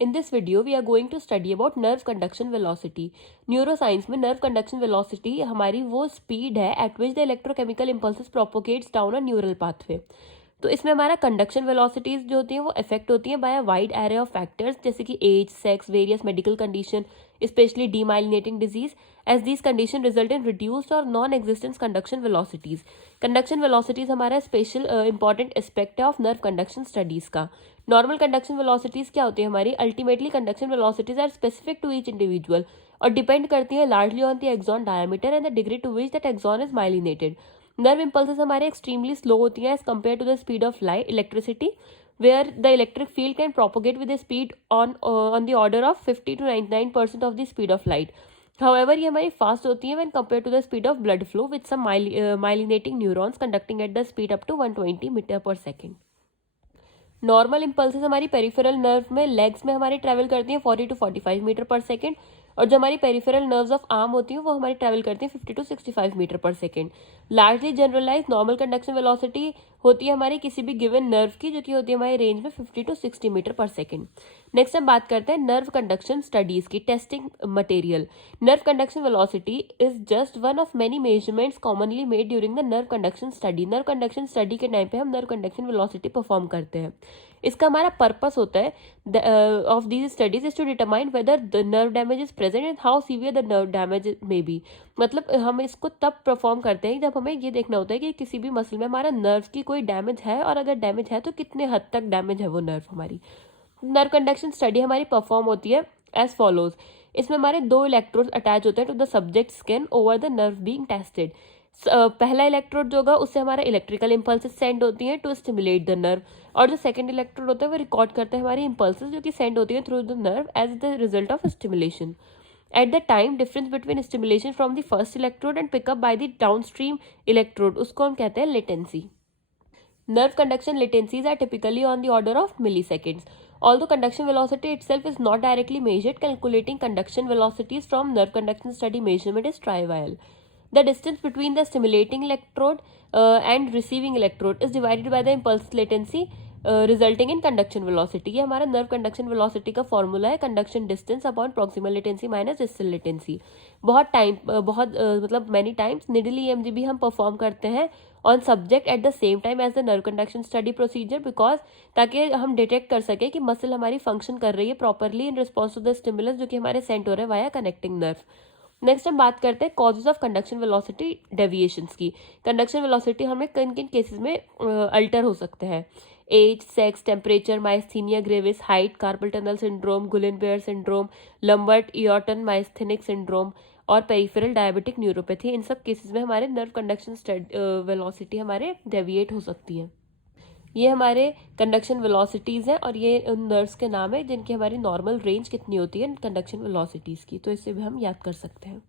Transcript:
In this video, we are going to study about nerve conduction velocity. Neuroscience में nerve conduction velocity हमारी वो speed है eight which the electrochemical impulses propagates down a neural pathway. तो इसमें हमारा conduction velocities जो होती हैं वो इफेक्ट होती हैं by a wide array of factors जैसे कि age, sex, various medical condition, specially demyelinating disease, as these condition result in reduced or non existence conduction velocities. Conduction velocities हमारा स्पेशल इंपॉर्टेंट एस्पेक्ट है of nerve conduction studies का. Normal conduction velocities क्या होती है हमारी? Ultimately conduction velocities are specific to each individual और depend करती है largely on the axon diameter and the degree to which that axon is myelinated. Nerve impulses हमारे extremely slow होती हैं as compare to the speed of light electricity, where the electric field can propagate with the speed on the order of 50 to 99% of the speed of light. However ये हमारी fast होती है when compare to the speed of blood flow with some myelinating neurons conducting at the speed up to 120 metre per second. Normal impulses हमारी peripheral nerve में legs में हमारी travel करती हैं 40 to 45 मीटर पर सेकेंड, और जो हमारी peripheral nerves of arm होती हैं वो हमारी ट्रैवल करती हैं 50 to 65 metre per second. Largely generalise normal conduction velocity होती है हमारी किसी भी गिवन नर्व की जो कि होती है हमारी रेंज में 50 to 60 metre per second. Next हम बात करते हैं नर्व कंडक्शन स्टडीज की. Testing material. Nerve conduction velocity is just one of many measurements commonly made during the nerve conduction study. Nerve conduction study के टाइम पे हम nerve conduction velocity perform करते हैं. इसका हमारा पर्पस होता है of these studies is to determine whether the nerve damage is present and how severe the nerve damage may be. मतलब हम इसको तब परफॉर्म करते हैं जब हमें ये देखना होता है कि किसी भी मसल में हमारा नर्व की कोई डैमेज है, और अगर डैमेज है तो कितने हद तक डैमेज है वो नर्व हमारी. नर्व कंडक्शन स्टडी हमारी परफॉर्म होती है एज फॉलोज. इसमें हमारे 2 इलेक्ट्रोड्स अटैच होते हैं to the subject skin over the nerve being tested. पहला इलेक्ट्रोड जो होगा उससे हमारा इलेक्ट्रिकल इम्पल्सेस सेंड होती हैं टू स्टिमुलेट द नर्व, और जो सेकंड इलेक्ट्रोड होता है वो रिकॉर्ड करते हैं हमारी इम्पल्सेस जो कि सेंड होती हैं through the nerve as the result of stimulation. At the time difference between stimulation from the first electrode and pickup by the downstream electrode, उसको हम कहते हैं latency. Nerve conduction latencies are typically on the order of milliseconds. Although conduction velocity itself is not directly measured, calculating conduction velocities from nerve conduction study measurement is trivial. The distance between the stimulating electrode and receiving electrode is divided by the impulse latency resulting in conduction velocity. ये हमारा nerve conduction velocity का formula है. Conduction distance upon proximal latency minus distal latency. मतलब many times needle EMG भी हम perform करते हैं on subject at the same time as the nerve conduction study procedure, because ताकि हम डिटेक्ट कर सकें कि मसल हमारी फंक्शन कर रही है properly in response to the stimulus जो कि हमारे सेंट हो रहे हैं वाया कनेक्टिंग नर्व. नेक्स्ट हम बात करते हैं causes of conduction velocity deviations की. कंडक्शन वेलोसिटी हमें किन किन केसेस में अल्टर हो सकते हैं? Age, sex, temperature, myasthenia gravis, height, carpal tunnel syndrome, Guillain Barre syndrome, Lambert Eaton myasthenic syndrome और पेरिफेरल डायबिटिक न्यूरोपैथी. इन सब केसेस में हमारे नर्व कंडक्शन वेलोसिटी हमारे डेविएट हो सकती है. ये हमारे कंडक्शन वेलोसिटीज़ हैं और ये उन नर्व्स के नाम है जिनकी हमारी नॉर्मल रेंज कितनी होती है कंडक्शन वेलोसिटीज़ की, तो इससे भी हम याद कर सकते हैं.